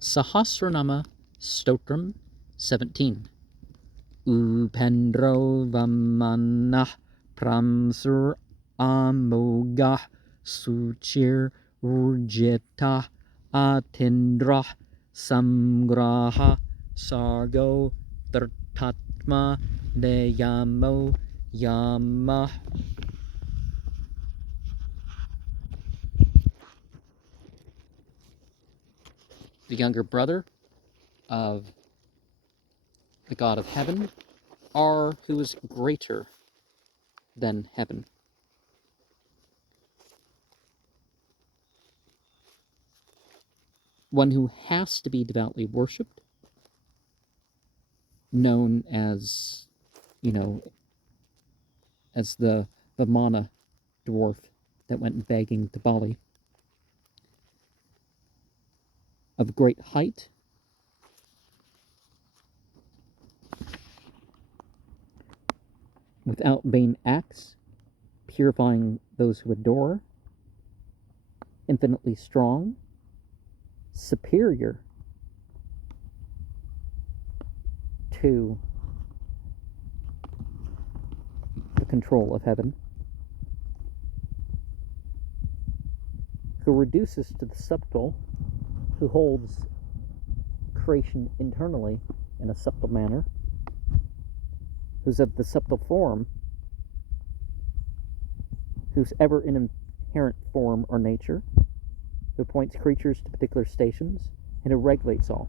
Sahasranama Stotram 17. Upendro Vamanah Pramsur Amogah Suchir Urjita Atindra Samgraha Sargo Tartatma Deyamo Yama. The younger brother of the god of heaven, are who is greater than heaven. One who has to be devoutly worshipped, known as, as the Vamana dwarf that went begging to Bali. Of great height, without vain acts, purifying those who adore, infinitely strong, superior to the control of heaven, who reduces to the subtle, who holds creation internally in a subtle manner, who's of the subtle form, who's ever in inherent form or nature, who appoints creatures to particular stations, and who regulates all,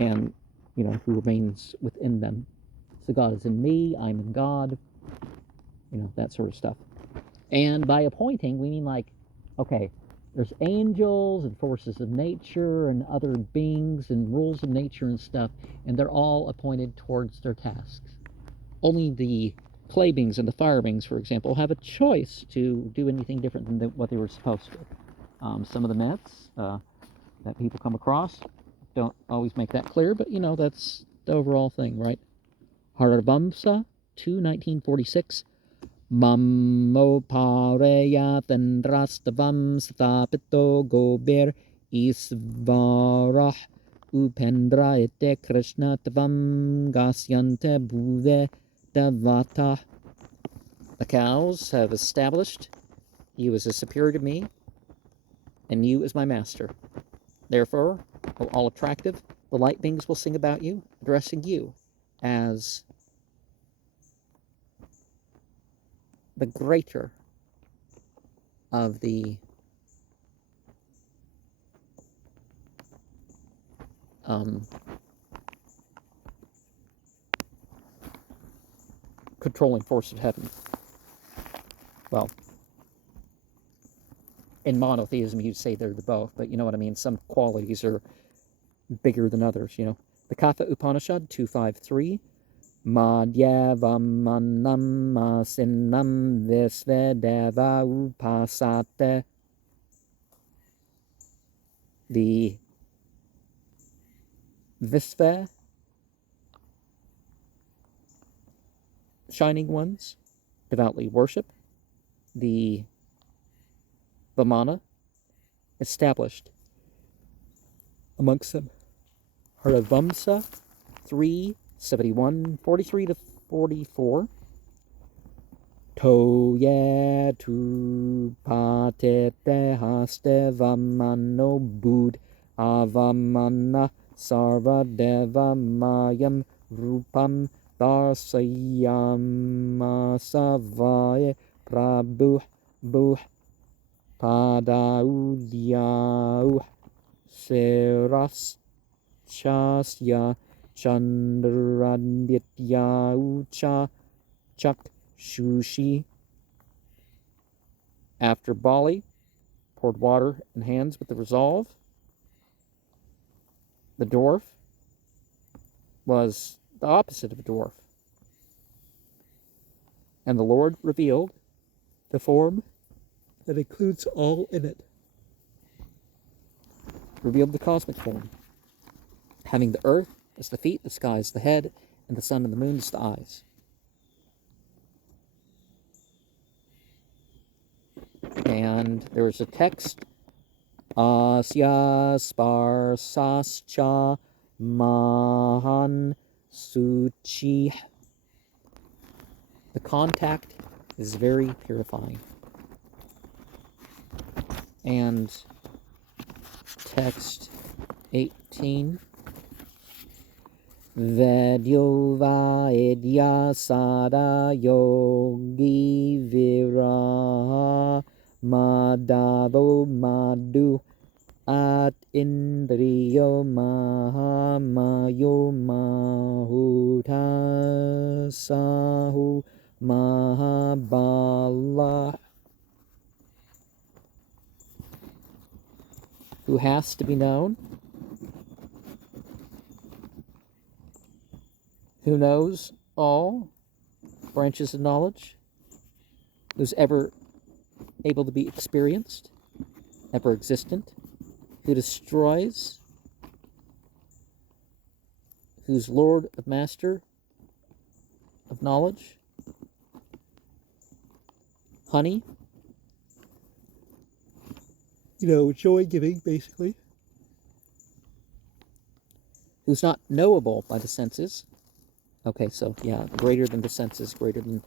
and, who remains within them. So God is in me, I'm in God, that sort of stuff. And by appointing, we mean okay, there's angels and forces of nature and other beings and rules of nature and stuff, and they're all appointed towards their tasks. Only the clay beings and the fire beings, for example, have a choice to do anything different than what they were supposed to. Some of the myths that people come across don't always make that clear, but that's the overall thing, right? Harvamsa 2:1946. Mammo pareya tendrastavam stapito gober isvarah upendra ete krishna tavam gasyante bhuve devata. The cows have established you as a superior to me, and you as my master. Therefore, O all attractive, the light beings will sing about you, addressing you as the greater of the controlling force of heaven. Well, in monotheism, you'd say they're the both, but you know what I mean? Some qualities are bigger than others, The Katha Upanishad 2:5-3. Madhyavamanam masinnam visvedeva upasate. The Visve, shining ones, devoutly worship. The Vamana, established amongst them. Haravamsa 3:71-43-44. Toye tu patete haste vamano bud avamana sarva deva mayam rupam darsayama savaye prabhu buh padaudyau seras chasya chandradityau cha chak Shushi. After Bali poured water in hands with the resolve, the dwarf was the opposite of a dwarf. And the Lord revealed the form that includes all in it. Revealed the cosmic form, having the earth as the feet, the sky as the head, and the sun and the moon as the eyes. And there was a text Asya sparsascha mahan suchi. The contact is very purifying. And text 18. Vedyova edya sada yogi viraha madavo madu at indriyo mahamayo mahutasahu mahabala. Who has to be known? Who knows all branches of knowledge? Who's ever able to be experienced, ever existent? Who destroys? Who's Lord of Master of knowledge? Honey? Joy giving, basically. Who's not knowable by the senses? Okay, so yeah, greater than the senses, greater than,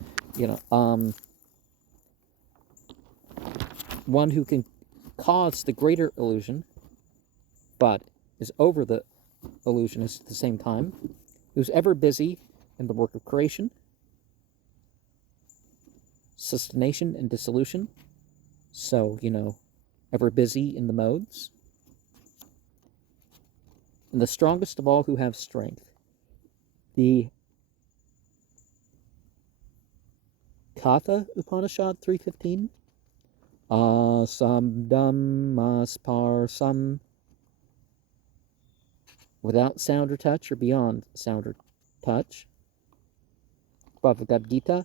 one who can cause the greater illusion, but is over the illusionist at the same time, who's ever busy in the work of creation, sustentation, and dissolution. So, ever busy in the modes. And the strongest of all who have strength. The Katha Upanishad 3:15. Asabdam asparsam. Without sound or touch, or beyond sound or touch. Bhagavad Gita.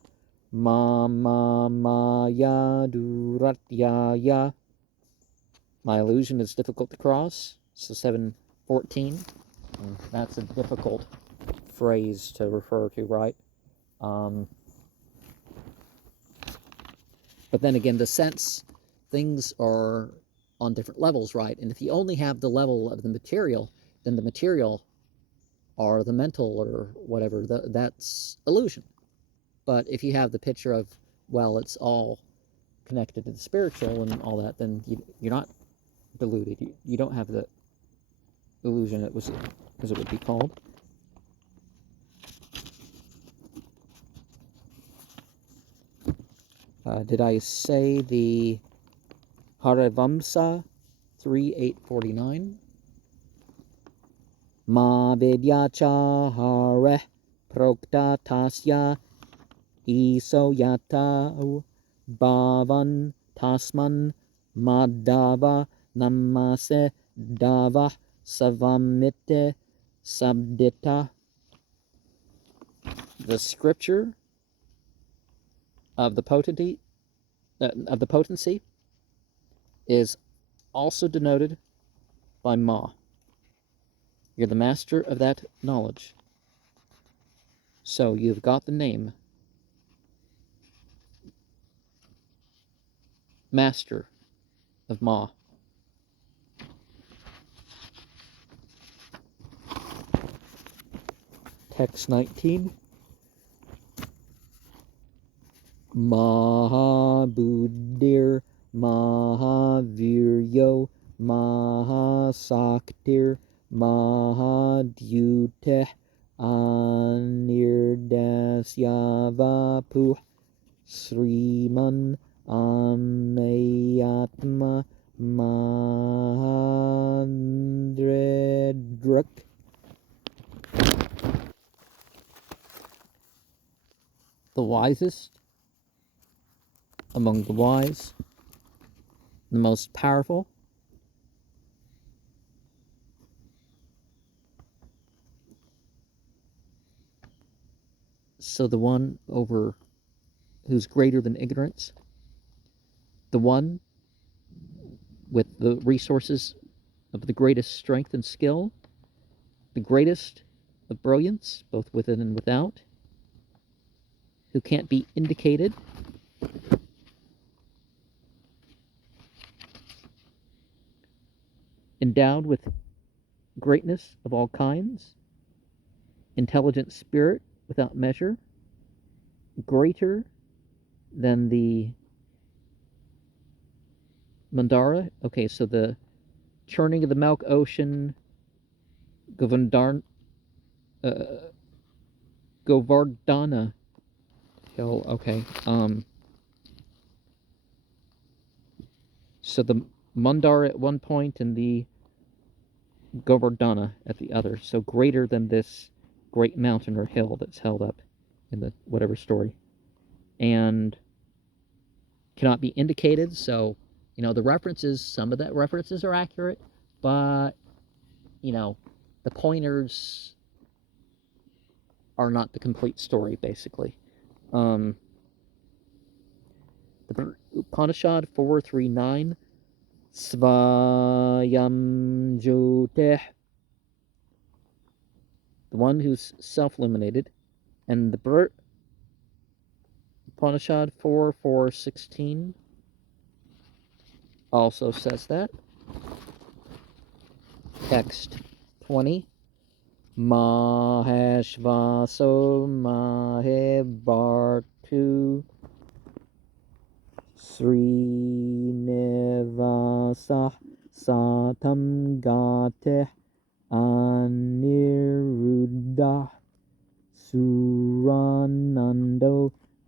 Maya duratyaya. My illusion is difficult to cross. So 7:14. That's a difficult phrase to refer to, right? But then again, the sense, things are on different levels, right? And if you only have the level of the material, then the material or the mental or whatever, that's illusion. But if you have the picture of, well, it's all connected to the spiritual and all that, then you're not deluded. You don't have the illusion, as it would be called. Did I say the Harivamsa 3:849? Ma vidyacha hare prokta tasya iso yata bhavan tasman madava namase dava savamite sabdita. The scripture of the potency is also denoted by Ma. You're the master of that knowledge. So you've got the name Master of Ma. Text 19. Mahabuddhir Mahaviryo Mahasaktir Mahadyuteh Anirdasyavapuh Sriman Amayatma Mahandredruk. The wisest among the wise, the most powerful, so the one over who's greater than ignorance, the one with the resources of the greatest strength and skill, the greatest of brilliance, both within and without, who can't be indicated, endowed with greatness of all kinds, intelligent spirit without measure, greater than the Mandara. Okay, so the churning of the milk ocean, Govardhan, uh, Govardhana hill. Okay, so the Mandara at one point and the Govardhana at the other. So greater than this great mountain or hill that's held up in the whatever story, and cannot be indicated. So, the references, some of the references are accurate, but, the pointers are not the complete story, basically. The Upanishad 439, Svayam Jyoteh, the one who's self-illuminated, and the Upanishad 4:16 also says that. Text 20, Maheshvaso Mahebartu Srinivasa Satam Gateh Aniruddha Suranando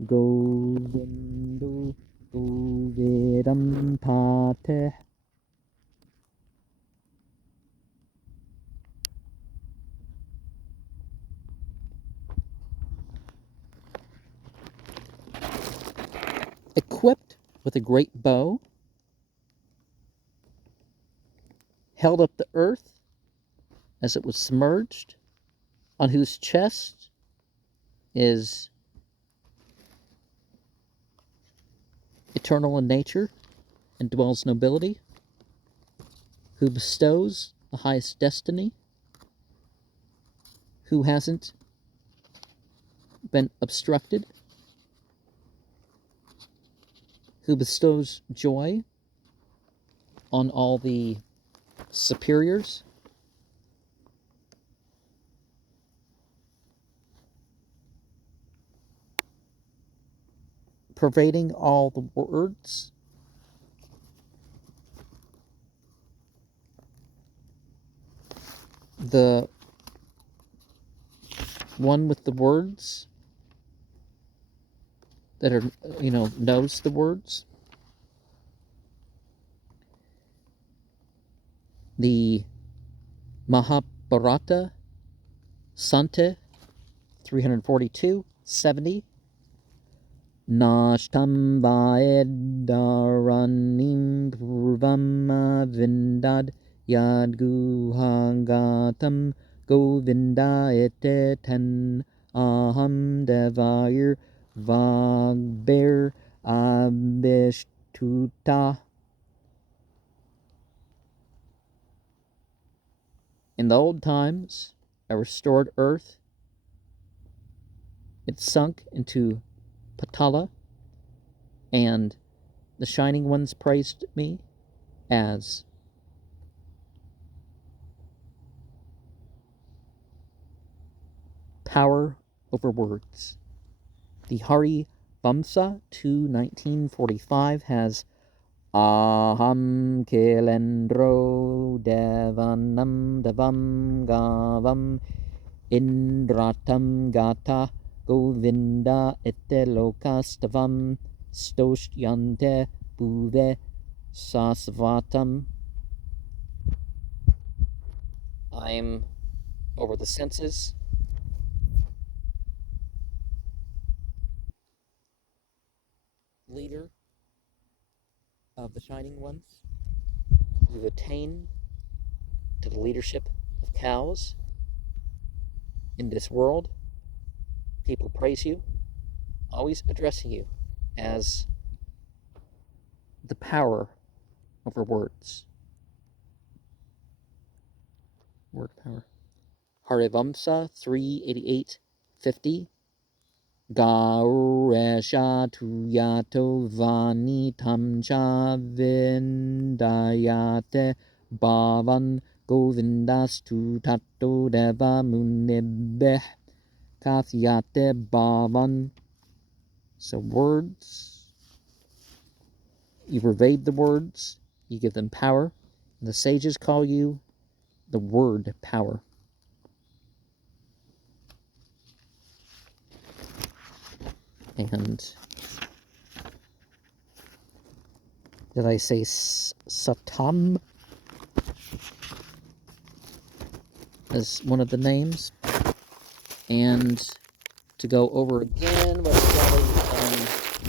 Govindo Govidam Tateh. Equipped with a great bow, held up the earth as it was submerged, on whose chest is eternal in nature and dwells nobility, who bestows the highest destiny, who hasn't been obstructed, who bestows joy on all the superiors, pervading all the words, the one with the words that are, knows the words, the Mahabharata, Sante 342:70, Nashtam Vaedaranim Purvama Vindad Yad Guhangatam Govinda Eteten Aham Devair Vagber Abishtuta. In the old times, I restored earth. It sunk into Patala, and the Shining Ones praised me as power over words. The Hari Vamsa 2:1945 has Aham Kilendro Devanam Devam Gavam Indratam Gata Govinda Etelokastavam Stoshyante Bhuve Sasvatam. I'm over the senses. Leader of the Shining Ones. You've attained to the leadership of cows in this world. People praise you, always addressing you as the power over words. Word power. Harivamsa 388:50. Gauresha tuyato vani tamcha vindayate bhavan govindastu tato deva munibeh kathyate bhavan. So words, you pervade the words, you give them power. And the sages call you the word power. And did I say Satam as one of the names? And to go over again what's probably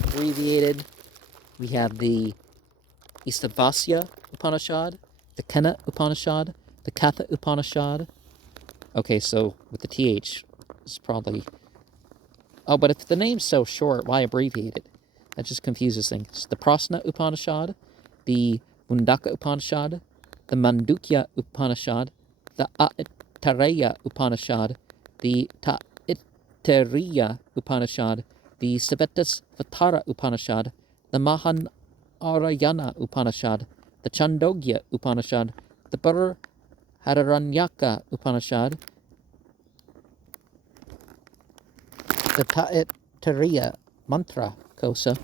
abbreviated, we have the Istavasya Upanishad, the Kena Upanishad, the Katha Upanishad. Okay, so with the TH, it's probably... Oh, but if the name's so short, why abbreviate it? That just confuses things. The Prasna Upanishad, the Mundaka Upanishad, the Mandukya Upanishad, the Aitareya Upanishad, the Taittiriya Upanishad, the Savetasvatara Upanishad, the Mahanarayana Upanishad, the Chandogya Upanishad, the Brihadaranyaka Upanishad, the Taittiriya Mantra Kosa,